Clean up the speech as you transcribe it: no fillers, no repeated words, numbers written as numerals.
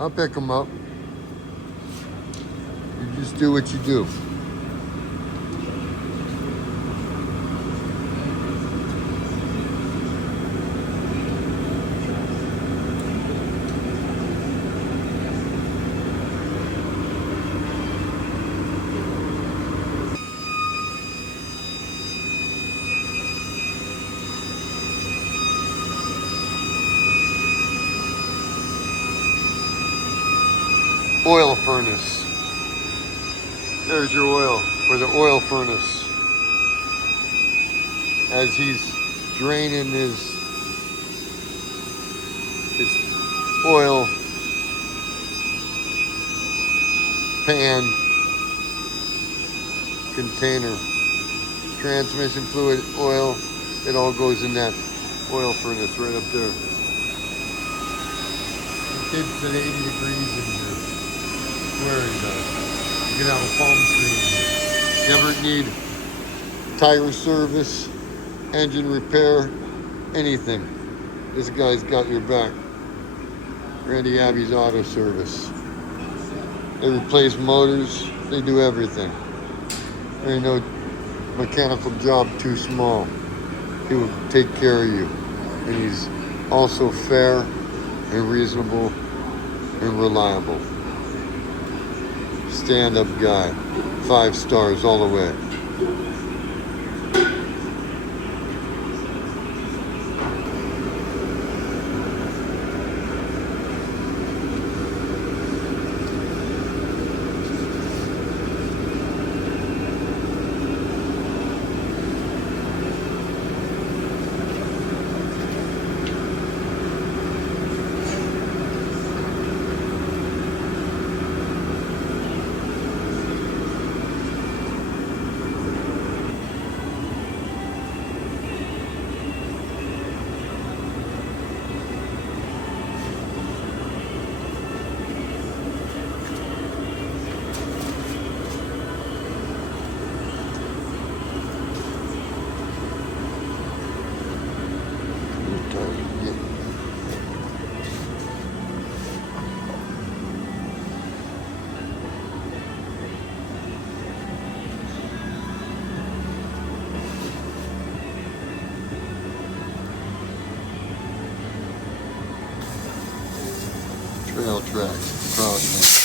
I'll pick them up. You just do what you do. Oil furnace. There's your oil for the oil furnace. As he's draining his oil pan container. Transmission fluid, oil, it all goes in that oil furnace right up there. It's at 80 degrees in here. Where is that? You can have a palm tree in here. Never need tire service, engine repair, anything. This guy's got your back. Randy Abbey's Auto Service. They replace motors, they do everything. There ain't no mechanical job too small. He will take care of you. And he's also fair and reasonable and reliable. Stand-up guy. 5 stars all the way. Trail tracks, crossing.